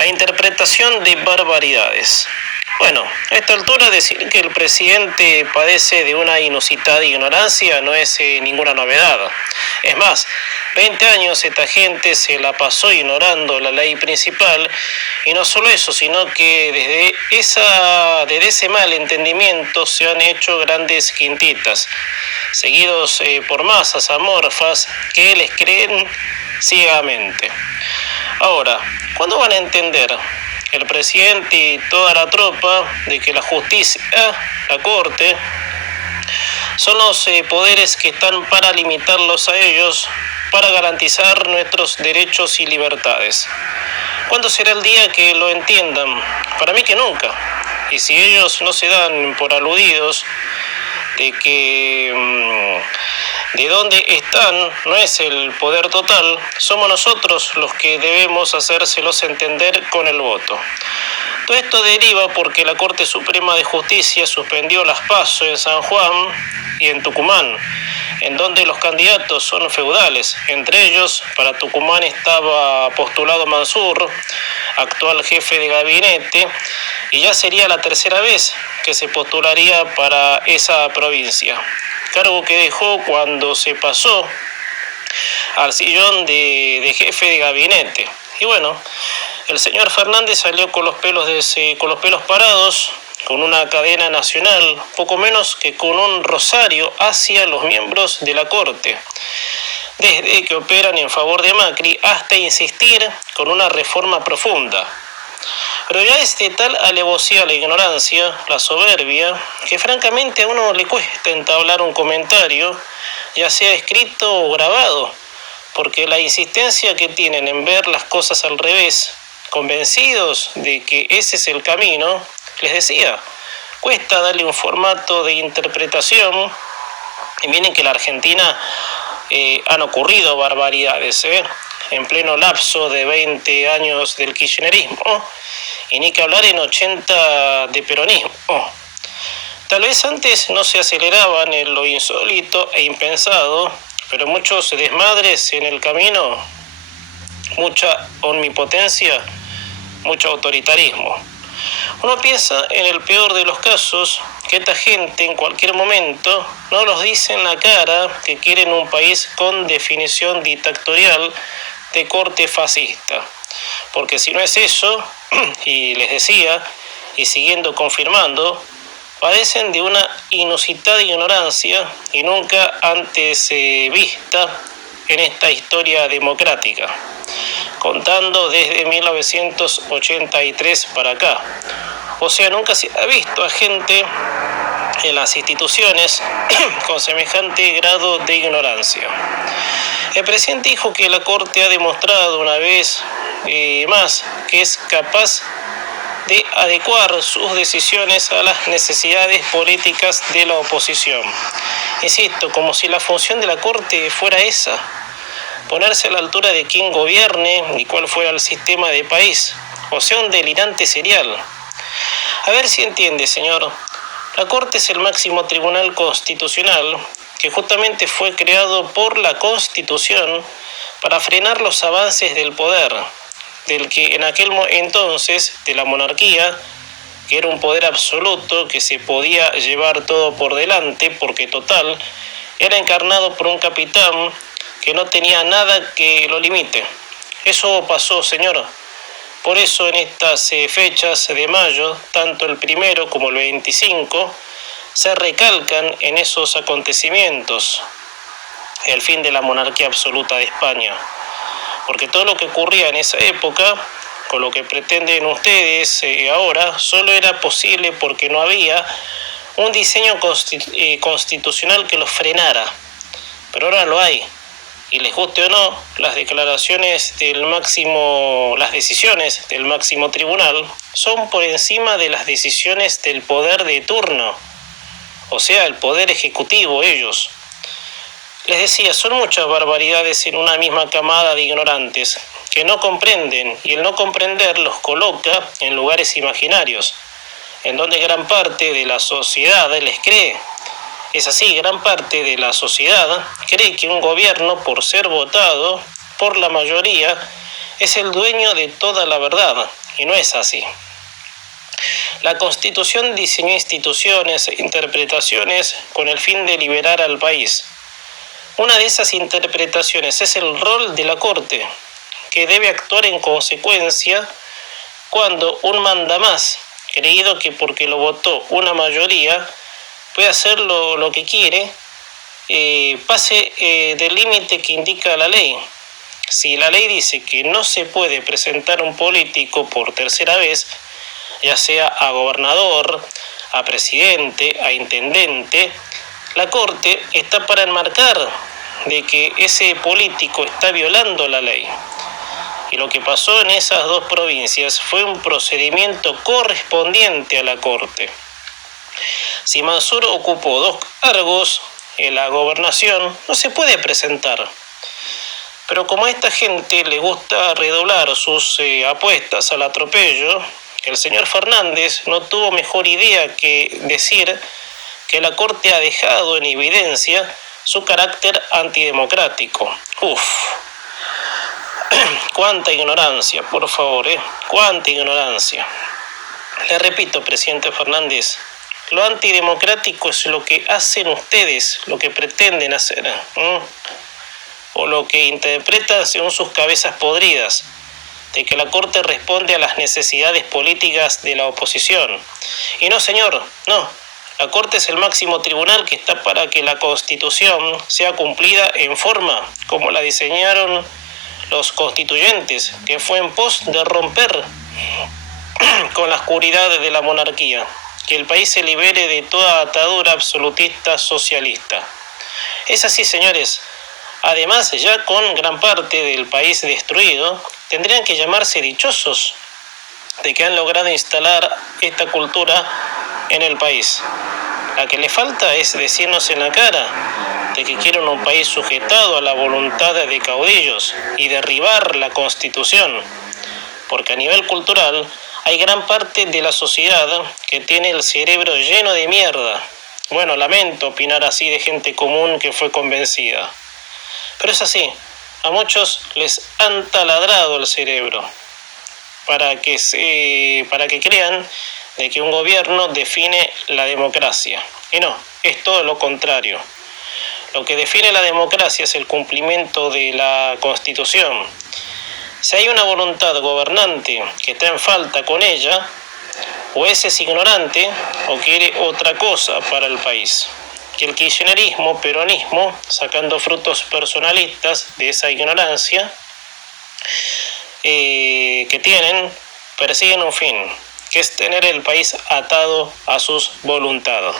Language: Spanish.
La interpretación de barbaridades. Bueno, a esta altura decir que el presidente padece de una inusitada ignorancia no es ninguna novedad. Es más, 20 años esta gente se la pasó ignorando la ley principal y no solo eso, sino que desde ese mal entendimiento se han hecho grandes quintitas, seguidos por masas amorfas que les creen ciegamente. Ahora, ¿cuándo van a entender el presidente y toda la tropa de que la justicia, la corte, son los poderes que están para limitarlos a ellos, para garantizar nuestros derechos y libertades? ¿Cuándo será el día que lo entiendan? Para mí que nunca. Y si ellos no se dan por aludidos de que de dónde están no es el poder total, somos nosotros los que debemos hacérselos entender con el voto. Todo esto deriva porque la Corte Suprema de Justicia suspendió las PASO en San Juan y en Tucumán, en donde los candidatos son feudales. Entre ellos, para Tucumán estaba postulado Mansur, actual jefe de gabinete, y ya sería la tercera vez que se postularía para esa provincia, cargo que dejó cuando se pasó al sillón de jefe de gabinete. Y bueno, el señor Fernández salió con los pelos parados, con una cadena nacional, poco menos que con un rosario hacia los miembros de la Corte, desde que operan en favor de Macri hasta insistir con una reforma profunda. Pero ya es de tal alevosía la ignorancia, la soberbia, que francamente a uno le cuesta entablar un comentario, ya sea escrito o grabado, porque la insistencia que tienen en ver las cosas al revés, convencidos de que ese es el camino, les decía, cuesta darle un formato de interpretación. Y miren que en la Argentina han ocurrido barbaridades, en pleno lapso de 20 años del kirchnerismo, y ni que hablar en 80 de peronismo. Tal vez antes no se aceleraban en lo insólito e impensado, pero muchos desmadres en el camino, mucha omnipotencia, mucho autoritarismo. Uno piensa en el peor de los casos, que esta gente en cualquier momento no los dice en la cara que quieren un país con definición dictatorial de corte fascista. Porque si no es eso, y les decía, y siguiendo confirmando, padecen de una inusitada ignorancia y nunca antes vista en esta historia democrática, contando desde 1983 para acá. O sea, nunca se ha visto a gente en las instituciones con semejante grado de ignorancia. El presidente dijo que la Corte ha demostrado una vez más que es capaz de adecuar sus decisiones a las necesidades políticas de la oposición. Insisto, como si la función de la Corte fuera esa, ponerse a la altura de quien gobierne y cuál fuera el sistema de país, o sea, un delirante serial. A ver si entiende, señor. La Corte es el máximo tribunal constitucional que justamente fue creado por la Constitución para frenar los avances del poder, del que en aquel entonces, de la monarquía, que era un poder absoluto que se podía llevar todo por delante, porque total, era encarnado por un capitán que no tenía nada que lo limite. Eso pasó, señor. Por eso en estas fechas de mayo, tanto el 1 como el 25, se recalcan en esos acontecimientos el fin de la monarquía absoluta de España. Porque todo lo que ocurría en esa época, con lo que pretenden ustedes ahora, solo era posible porque no había un diseño constitucional que los frenara. Pero ahora lo hay. Y les guste o no, las decisiones del máximo tribunal son por encima de las decisiones del poder de turno, o sea, el poder ejecutivo, ellos. Les decía, son muchas barbaridades en una misma camada de ignorantes que no comprenden, y el no comprender los coloca en lugares imaginarios, en donde gran parte de la sociedad les cree. Es así, gran parte de la sociedad cree que un gobierno, por ser votado por la mayoría, es el dueño de toda la verdad, y no es así. La Constitución diseñó instituciones e interpretaciones con el fin de liberar al país. Una de esas interpretaciones es el rol de la Corte, que debe actuar en consecuencia cuando un mandamás, creído que porque lo votó una mayoría, puede hacer lo que quiere, pase del límite que indica la ley. Si la ley dice que no se puede presentar un político por tercera vez, ya sea a gobernador, a presidente, a intendente, la Corte está para enmarcar de que ese político está violando la ley. Y lo que pasó en esas dos provincias fue un procedimiento correspondiente a la Corte. Si Mansur ocupó 2 cargos en la gobernación, no se puede presentar. Pero como a esta gente le gusta redoblar sus apuestas al atropello, el señor Fernández no tuvo mejor idea que decir que la Corte ha dejado en evidencia su carácter antidemocrático. Cuánta ignorancia, por favor, cuánta ignorancia. Le repito, presidente Fernández, lo antidemocrático es lo que hacen ustedes, lo que pretenden hacer, o lo que interpretan según sus cabezas podridas, de que la Corte responde a las necesidades políticas de la oposición. Y no, señor, no. La Corte es el máximo tribunal que está para que la Constitución sea cumplida en forma como la diseñaron los constituyentes, que fue en pos de romper con la oscuridad de la monarquía, que el país se libere de toda atadura absolutista socialista. Es así, señores. Además, ya con gran parte del país destruido, tendrían que llamarse dichosos de que han logrado instalar esta cultura en el país. La que le falta es decirnos en la cara de que quieren un país sujetado a la voluntad de caudillos y derribar la Constitución, porque a nivel cultural hay gran parte de la sociedad que tiene el cerebro lleno de mierda. Bueno, lamento opinar así de gente común que fue convencida. Pero es así, a muchos les han taladrado el cerebro para que crean de que un gobierno define la democracia. Y no, es todo lo contrario. Lo que define la democracia es el cumplimiento de la Constitución. Si hay una voluntad gobernante que está en falta con ella, o ese es ignorante o quiere otra cosa para el país. Que el kirchnerismo, peronismo, sacando frutos personalistas de esa ignorancia que tienen, persiguen un fin, que es tener el país atado a sus voluntades.